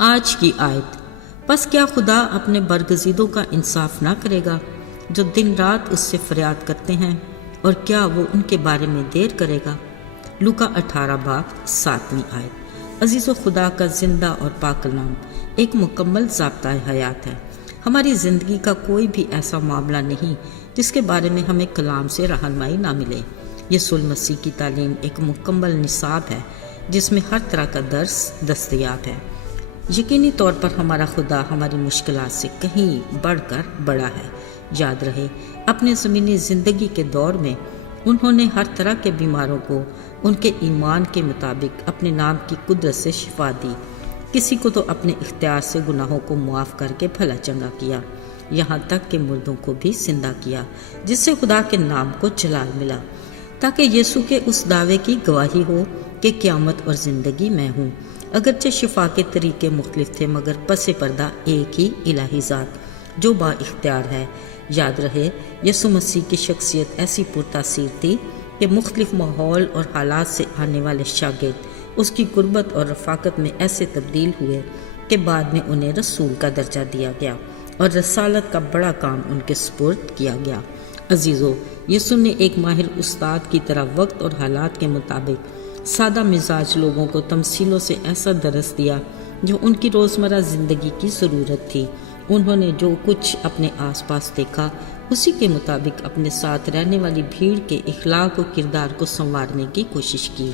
آج کی آیت۔ پس کیا خدا اپنے برگزیدوں کا انصاف نہ کرے گا جو دن رات اس سے فریاد کرتے ہیں، اور کیا وہ ان کے بارے میں دیر کرے گا؟ لوکا 18 باب 7 آیت۔ عزیز و خدا کا زندہ اور پاک کلام ایک مکمل ضابطہ حیات ہے۔ ہماری زندگی کا کوئی بھی ایسا معاملہ نہیں جس کے بارے میں ہمیں کلام سے رہنمائی نہ ملے۔ یسوع مسیح کی تعلیم ایک مکمل نصاب ہے جس میں ہر طرح کا درس دستیاب ہے۔ یقینی طور پر ہمارا خدا ہماری مشکلات سے کہیں بڑھ کر بڑا ہے۔ یاد رہے، اپنے زمینی زندگی کے دور میں انہوں نے ہر طرح کے بیماروں کو ان کے ایمان کے مطابق اپنے نام کی قدرت سے شفا دی۔ کسی کو تو اپنے اختیار سے گناہوں کو معاف کر کے بھلا چنگا کیا، یہاں تک کہ مردوں کو بھی زندہ کیا، جس سے خدا کے نام کو جلال ملا، تاکہ یسوع کے اس دعوے کی گواہی ہو کہ قیامت اور زندگی میں ہوں۔ اگرچہ شفا کے طریقے مختلف تھے، مگر پس پردہ ایک ہی الہی ذات جو با اختیار ہے۔ یاد رہے، یسوع مسیح کی شخصیت ایسی پرتاثیر تھی کہ مختلف ماحول اور حالات سے آنے والے شاگرد اس کی قربت اور رفاقت میں ایسے تبدیل ہوئے کہ بعد میں انہیں رسول کا درجہ دیا گیا اور رسالت کا بڑا کام ان کے سپرد کیا گیا۔ عزیزو، یسوع نے ایک ماہر استاد کی طرح وقت اور حالات کے مطابق سادہ مزاج لوگوں کو تمثیلوں سے ایسا درس دیا جو ان کی روزمرہ زندگی کی ضرورت تھی۔ انہوں نے جو کچھ اپنے آس پاس دیکھا، اسی کے مطابق اپنے ساتھ رہنے والی بھیڑ کے اخلاق و کردار کو سنوارنے کی کوشش کی۔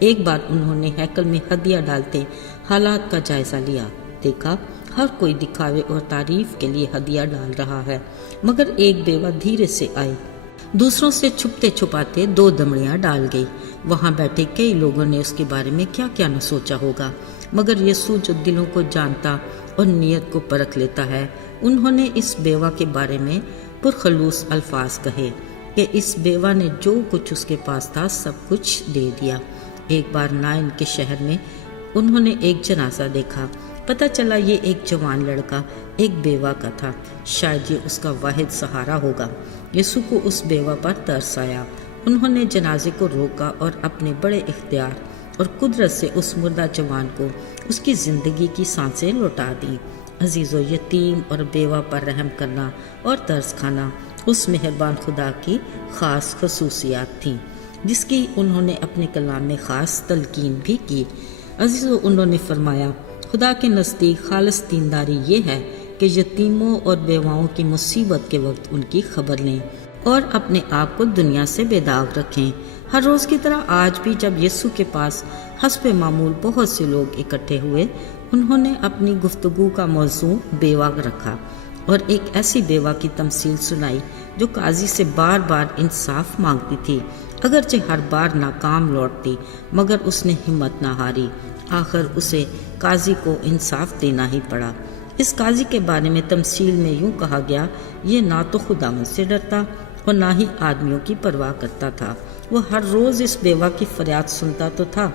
ایک بار انہوں نے ہیکل میں ہدیہ ڈالتے حالات کا جائزہ لیا۔ دیکھا، ہر کوئی دکھاوے اور تعریف کے لیے ہدیہ ڈال رہا ہے، مگر ایک بیوہ دھیرے سے آئی، دوسروں سے چھپتے چھپاتے 2 دمڑیاں ڈال گئی۔ وہاں بیٹھے کئی لوگوں نے اس کے بارے میں کیا کیا نہ سوچا ہوگا، مگر یسوع جو دلوں کو جانتا اور نیت کو پرکھ لیتا ہے، انہوں نے اس بیوہ کے بارے میں پرخلوص الفاظ کہے کہ اس بیوہ نے جو کچھ اس کے پاس تھا سب کچھ دے دیا۔ ایک بار نائن کے شہر میں انہوں نے ایک جنازہ دیکھا۔ پتہ چلا یہ ایک جوان لڑکا ایک بیوہ کا تھا، شاید یہ اس کا واحد سہارا ہوگا۔ یسوع کو اس بیوہ پر ترس آیا۔ انہوں نے جنازے کو روکا اور اپنے بڑے اختیار اور قدرت سے اس مردہ جوان کو اس کی زندگی کی سانسیں لوٹا دیں۔ عزیزو، یتیم اور بیوہ پر رحم کرنا اور ترس کھانا اس مہربان خدا کی خاص خصوصیات تھیں، جس کی انہوں نے اپنے کلام میں خاص تلقین بھی کی۔ عزیزو، انہوں نے فرمایا، خدا کے نزدیک خالص دینداری یہ ہے کہ یتیموں اور بیواؤں کی مصیبت کے وقت ان کی خبر لیں اور اپنے آپ کو دنیا سے بے داغ رکھیں۔ ہر روز کی طرح آج بھی جب یسوع کے پاس حسب معمول بہت سے لوگ اکٹھے ہوئے، انہوں نے اپنی گفتگو کا موضوع بیوہ رکھا اور ایک ایسی بیوہ کی تمثیل سنائی جو قاضی سے بار بار انصاف مانگتی تھی۔ اگرچہ ہر بار ناکام لوٹتی، مگر اس نے ہمت نہ ہاری۔ آخر اسے قاضی کو انصاف دینا ہی پڑا۔ اس قاضی کے بارے میں تمثیل میں یوں کہا گیا، یہ نہ تو خداوند سے ڈرتا اور نہ ہی آدمیوں کی پرواہ کرتا تھا۔ وہ ہر روز اس بیوہ کی فریاد سنتا تو تھا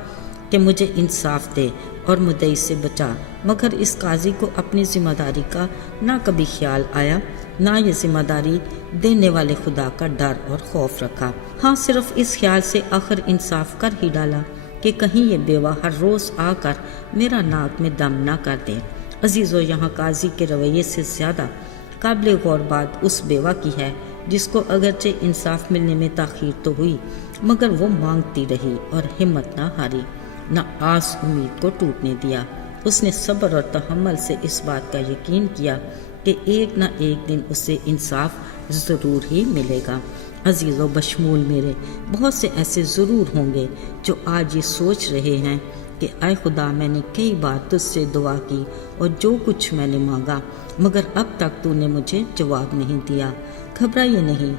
کہ مجھے انصاف دے اور مدعی سے بچا، مگر اس قاضی کو اپنی ذمہ داری کا نہ کبھی خیال آیا، نہ یہ ذمہ داری دینے والے خدا کا ڈر اور خوف رکھا۔ ہاں، صرف اس خیال سے آخر انصاف کر ہی ڈالا کہ کہیں یہ بیوہ ہر روز آ کر میرا ناک میں دم نہ کر دے۔ عزیزو، یہاں قاضی کے رویے سے زیادہ قابل غور بات اس بیوہ کی ہے جس کو اگرچہ انصاف ملنے میں تاخیر تو ہوئی، مگر وہ مانگتی رہی اور ہمت نہ ہاری، نہ آس امید کو ٹوٹنے دیا۔ اس نے صبر اور تحمل سے اس بات کا یقین کیا کہ ایک نہ ایک دن اسے انصاف ضرور ہی ملے گا۔ عزیزو، بشمول میرے بہت سے ایسے ضرور ہوں گے جو آج یہ سوچ رہے ہیں کہ اے خدا، میں نے کئی بار تجھ سے دعا کی اور جو کچھ میں نے مانگا، مگر اب تک تو نے مجھے جواب نہیں دیا۔ گھبرائیے نہیں،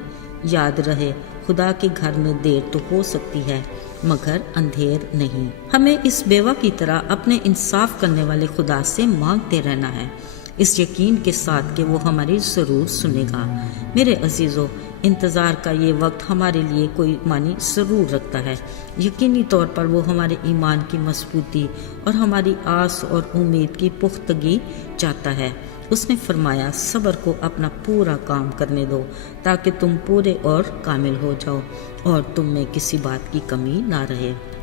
یاد رہے، خدا کے گھر میں دیر تو ہو سکتی ہے مگر اندھیر نہیں۔ ہمیں اس بیوہ کی طرح اپنے انصاف کرنے والے خدا سے مانگتے رہنا ہے، اس یقین کے ساتھ کہ وہ ہماری ضرور سنے گا۔ میرے عزیزو، انتظار کا یہ وقت ہمارے لیے کوئی معنی ضرور رکھتا ہے۔ یقینی طور پر وہ ہمارے ایمان کی مضبوطی اور ہماری آس اور امید کی پختگی چاہتا ہے۔ اس نے فرمایا، صبر کو اپنا پورا کام کرنے دو تاکہ تم پورے اور کامل ہو جاؤ اور تم میں کسی بات کی کمی نہ رہے۔